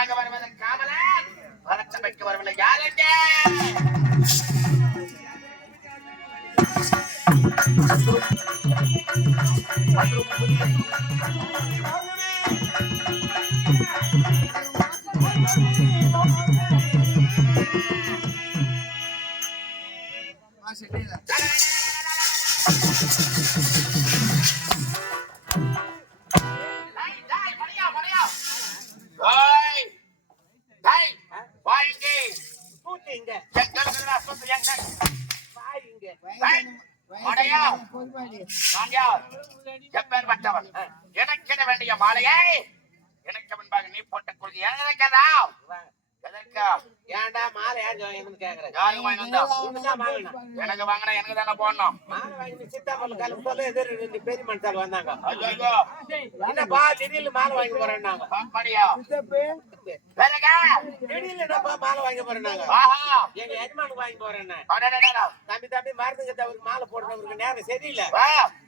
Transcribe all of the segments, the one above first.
ಭರತನಾಗ ಬರಬಲ್ಲ ಕಾಮಲ ಭರತ ಬೆಕ್ಕೆ ಬರಬಲ್ಲ ಯಾರಿಗೆ ಆ ಸಿಟ್ಟಿಲ್ಲ எப்பேற்பட்டவன்? வேண்டிய மாலையை எனக்கு முன்பாக நீ போட்டுக் கொள்கை. எதற்கதா எதற்கா? ஏன்டா மாலை கேக்குறேன்? யாருக்கு வாங்கி வந்தா? எனக்கு வாங்கினா எனக்கு தானே போடணும். மாலை வாங்கி சித்தாப்பல் காலம் சொல்ல எதிர் ரெண்டு பெரிய மனுஷால் வந்தாங்க. ஐயோ என்னப்பா திடீர்னு மாலை வாங்கி போறேன்னாங்க அப்படியா திடீர்னு என்னப்பா மாலை வாங்கி போறேன்னாங்க ஆஹா. எங்க எஜமானுக்கு வாங்கி போறேன்னா அடடடடா. தம்பி தம்பி மருந்துங்க தவிர மாலை போடுறவருக்கு நேரம் சரியில்லை.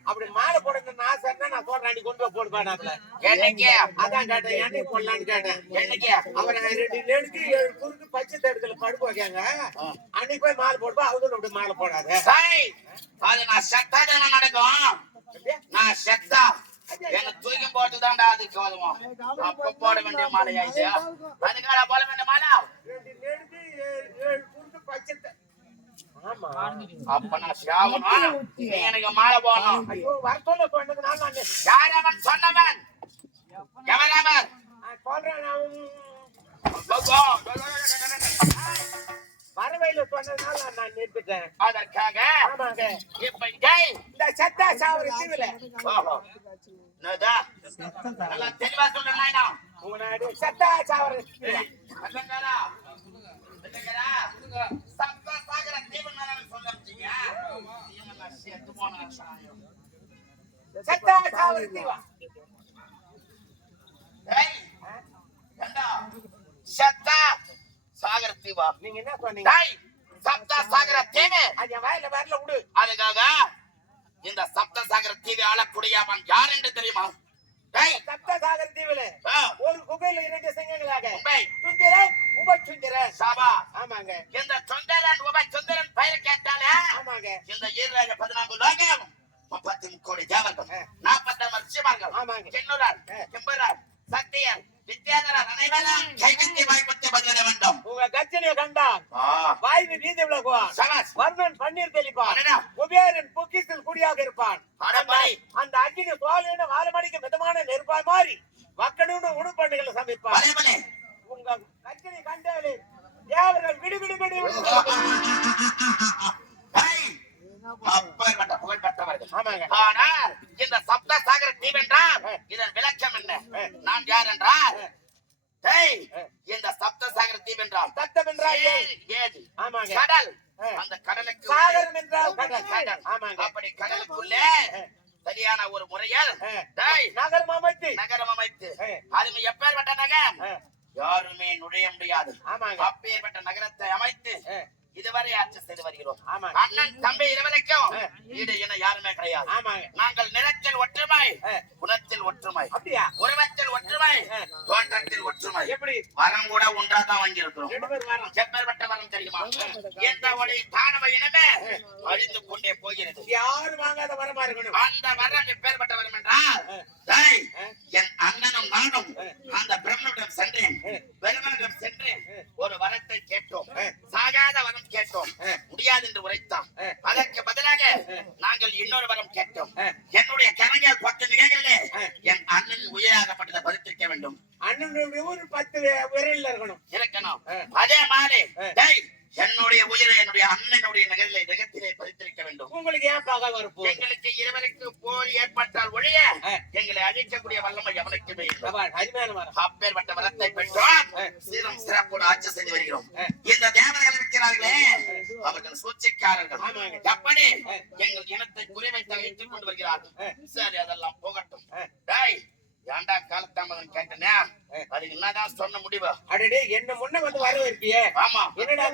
அப்படி மாலை போடணும்னு ஆசை நான் சொல்றேன் நீ கொண்டு போய் போடுப்பானாப்ல என்னைக்கு? அதான் கேட்டேன் என்னைக்கு போடலான்னு கேட்டேன். அவரை ரெண்டு நெடுக்கு குறுக்கு பச்சை தடுக்கல படுக்க வைக்காங்க. அன்னைக்கு போய் மாலை போடுப்பா அவங்க அப்படி மாலை போடாத. அது நான் செத்தா நடக்கும். நான் செத்தா. என்ன தூக்கி போட்டுதான்டா அதுக்கு உதவும் அப்ப போட வேண்டிய மாலையாச்சு அதுக்காக போட வேண்டிய மாலை? அப்ப நான் சாவணும். நீ எனக்கு மாலை போடணும். ஐயோ வர சொல்ல சொன்னதுனால நான் யார் அவன் சொன்னவன் சொல்றேன் நான் வரவையில சொன்னதுனால நான் நிறுத்திட்டேன். அதற்காக ஆமாங்க. இப்ப இந்த சத்தா சாவர தீவுல? நல்லா தெளிவா சொல்றேன் சத்தா சாவர சப்த சாகர தீவுன்னு தானே சொல்ல வந்தீங்க? இவங்கெல்லாம் செத்து போனா. சத்தா சாவர தீவா? செத்தா சாகர தீவா. நீங்க என்ன சொன்னீங்க டேய், சப்த சாகர தீவு. அது என் வாயில வரல விடு அதுக்காக இந்த சப்த சாகர தீவை ஆளக்கூடியவன் யார் என்று தெரியுமா? டேய், சத்தா சாகர தீவுல ஒரு குகையில இரண்டு சிங்கங்களாக. சுந்திரன் உப சுந்திரன் சாபா. ஆமாங்க. இந்த சுந்தரன் உப சுந்தரன் பெயர் கேட்டாலே ஆமாங்க. இந்த ஈரேழு பதினான்கு லோகம் முப்பத்தி முக்கோடி தேவர்கள் நாற்பத்தி ரிஷிமார்கள் ஆமாங்க. கிண்ணுரார் ஆ. கிம்பரார் சக்தியர் வித்யாதரர் அனைவரும் கைவித்தி வாய்ப்புத்தி பதில வேண்டும். உங்க கச்சனைய கண்டான் வாய்வு வீதி விலகுவான். வர்ணன் பன்னீர் தெளிப்பான். அப்பேற்பட்ட புகழ்பெற்றவர்கள் ஆமாங்க. ஆனால் இந்த சப்த சாகர தீவு என்றால் இதன் விளக்கம் என்ன? நான் யார் என்றால்? இந்த சப்த சாகர தீவு என்றால் சத்தம் என்றால் ஏது? கடல். அந்த கடலுக்கு சாகரம் என்றால் கடல். அப்படி கடலுக்குள்ளே சரியான ஒரு முறையில் நகரம் அமைத்து. நகரம் அமைத்து. எப்பேற்பட்ட நகரம்? ஆ. யாருமே நுழைய முடியாது ஆமாங்க அப்பேற்பட்ட நகரத்தை அமைத்து. இதுவரை ஆட்சி செய்து வருகிறோம் ஆமாங்க அண்ணன் தம்பி இருவருக்கும். ஈடு என யாருமே கிடையாது ஆமாங்க நாங்கள் நிறத்தில் ஒற்றுமை. குணத்தில் ஒற்றுமை அப்படியா உருவத்தில் ஒற்றுமை. தோற்றத்தில் ஒற்றுமை எப்படி? வரம் கூட ஒன்றாதான் வாங்கியிருக்கிறோம். ரெண்டு பேரும் வரோம். எப்பேற்பட்ட வரம் தெரியுமா? எந்த ஒளி தானவ இனமே அழிந்து கொண்டே போகிறது. யாரு வாங்காத வரமா இருக்கணும்? அந்த வரம் எப்பேற்பட்ட வரம் என்றால் என் அண்ணனும் நானும் அந்த பிரம்மனிடம் சென்றேன். பிரம்மனிடம் சென்று ஒரு வரத்தை கேட்டோம். சாகாத வரம் கேட்டோம். முடியாது என்று உரைத்தான். அதற்கு பதிலாக நாங்கள் இன்னொரு வரம் கேட்டோம். என்னுடைய கரங்கள் பத்து நிலைகளிலே என் அண்ணன் உயிராகப்பட்டதை பதித்திருக்க வேண்டும். அண்ணனுடைய ஊர் பத்து விரல்ல இருக்கணும் இருக்கணும். அதே மாதிரி என்னுடைய உயிரை என்னுடைய அண்ணனுடைய நகரிலே நகத்திலே பதித்திருக்க வேண்டும் உங்களுக்கு ஏன் பகை வரப்போ எங்களுக்கு இருவருக்கு போர் ஏற்பட்டால் ஒழிய. எங்களை அழிக்கக்கூடிய வல்லமை எவனுக்குமே அப்பேற்பட்ட வரத்தை பெற்றோம். சீரம் சிறப்போடு ஆட்சி செய்து வருகிறோம். இந்த தேவதைகள் இருக்கிறார்களே அவர்கள் சூழ்ச்சிக்காரர்கள். எப்படி. எங்கள் இனத்தை குறிவைத்து அழைத்துக் கொண்டு வருகிறார்கள். சரி அதெல்லாம் போகட்டும் ஏன்டா காலத்தாமதம் கேட்டனே? அதுக்கு என்னதான் சொன்ன முடிவு? அடடே என்ன முன்ன வந்து வர இருக்கியே ஆமா. என்னடா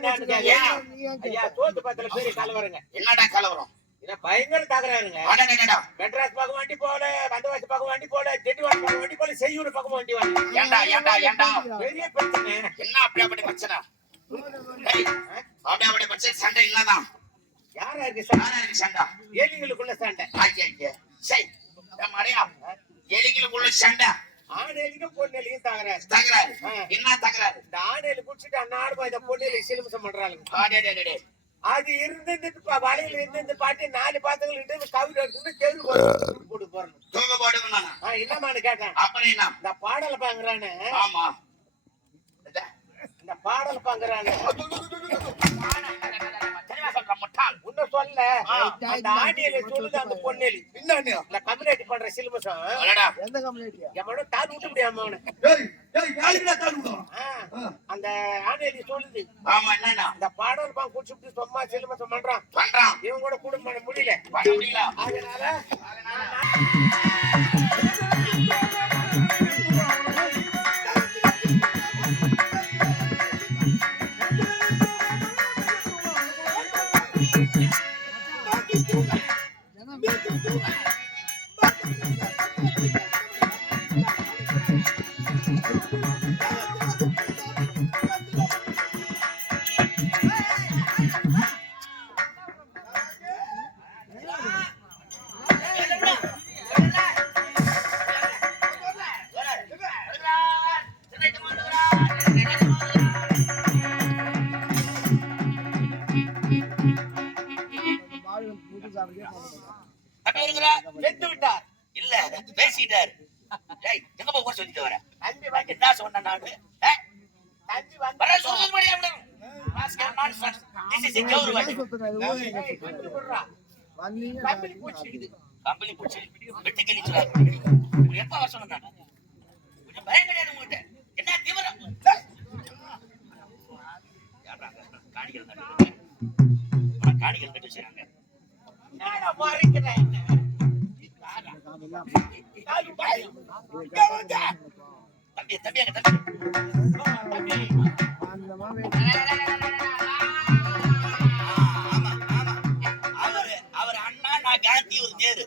ஐயா தோத்து பத்துல பெரிய கலவரங்க. என்னடா கலவரம்? இத பயங்கர தகராறுங்க. மெட்ராஸ் பக்கம் வண்டி போல வந்தவாசி பக்கம் வண்டி போல ஜெட்டிவாடி பக்கம் வண்டி போல செய்யூர் பக்கம் வண்டி வாங்க ஏன்டா ஏன்டா ஏன்டா? பெரிய பிரச்சனை. என்ன அப்படி அப்படி பிரச்சனை? அப்படி அப்படி பிரச்சனை சண்டை என்னதான் யாரா இருக்கு சார் சண்டை? ஏலிங்களுக்குள்ள சண்டை. ஐயா சை மறையா எலிகளுக்குள்ள சண்டை ஆணேலிக்கும் பொண்ணேலியும் தகராறு தகராறு. என்ன தகராறு இந்த ஆணேலி குடிச்சிட்டு அன்னாடு இந்த பொண்ணேலி சிலுமிசம் பண்றாளுங்க அடடடடே. அது இருந்து வலையில இருந்து பாட்டி நாலு பாத்துகள் இருந்து கவிதை எடுத்துட்டு தெரு போட்டு போறணும் தூங்க போடுங்க என்னம்மான்னு கேட்டேன் அப்புறம் என்ன இந்த பாடல பாங்குறானே ஆமா இந்த பாடல் பாங்குறானே முட்டாள். உன்ன சொல்ல. அந்த ஆணியலை சொல்லுது அந்த பொன்னேலி. என்னன்னு? இந்த கம்யூனிட்டி பண்ற சிலுமிசம் அடடா. எம்மனோ தாது விட்டு முடியாம அவனு ஆ, அந்த ஆணியலி சொல்லுது. ஆமா என்னன்னா? இந்த பாடல் பாங்க குடிச்சுட்டு சும்மா சிலுமிசம் பண்றான். பண்றான். இவன் கூட குடும்பம் பண்ண முடியல. பண்ண முடியல அதனால பூச்சிக்குது கம்பெனி போச்சு வெட்டி கிழிச்சுறாரு எப்ப வர சொன்ன நானு? கொஞ்சம் பயம் கிடையாது உங்ககிட்ட என்ன தீவிரம்? காணிகள் காணிகள் நானா மாறிக்கிறேன் தம்பி தம்பி அங்க தம்பி தம்பி ஆமா ஆமா அவர் அண்ணா நான் காந்தி ஒரு நேரு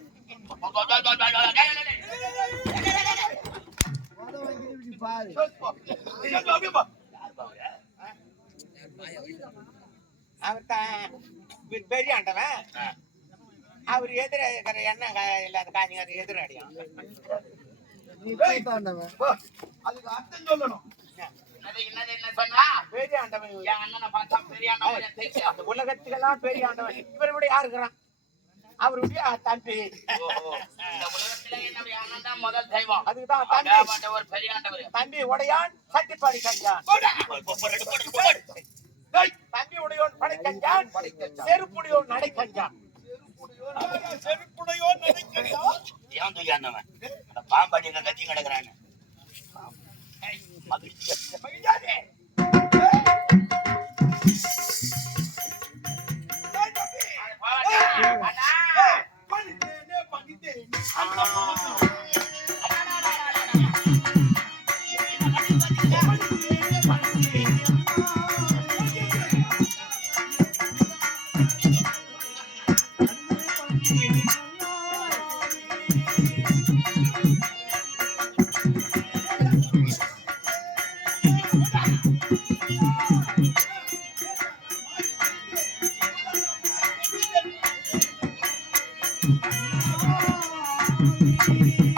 அவர் தான் பெரிய ஆண்டவன் அவர் எதிர இருக்கிற இல்லாத காஞ்சிகார எதிரடியான் அதுக்கு அர்த்தம் சொல்லணும். என்ன பெரிய ஆண்டவன் பெரிய உலகத்துக்கெல்லாம் பெரிய ஆண்டவன். இவரை விட அவருடைய தம்பி முதல் தெய்வம் அதுக்குதான் தம்பி ஒரு பெரிய ஆண்டவர் தம்பி உடையான் சட்டிப்பாடி கஞ்சான். தம்பி உடையோன் படை கஞ்சான் செருப்புடையோன் நடை கஞ்சான் பாம்பாடி கத்தி கிடக்குறான்னு Yeah. Thank you.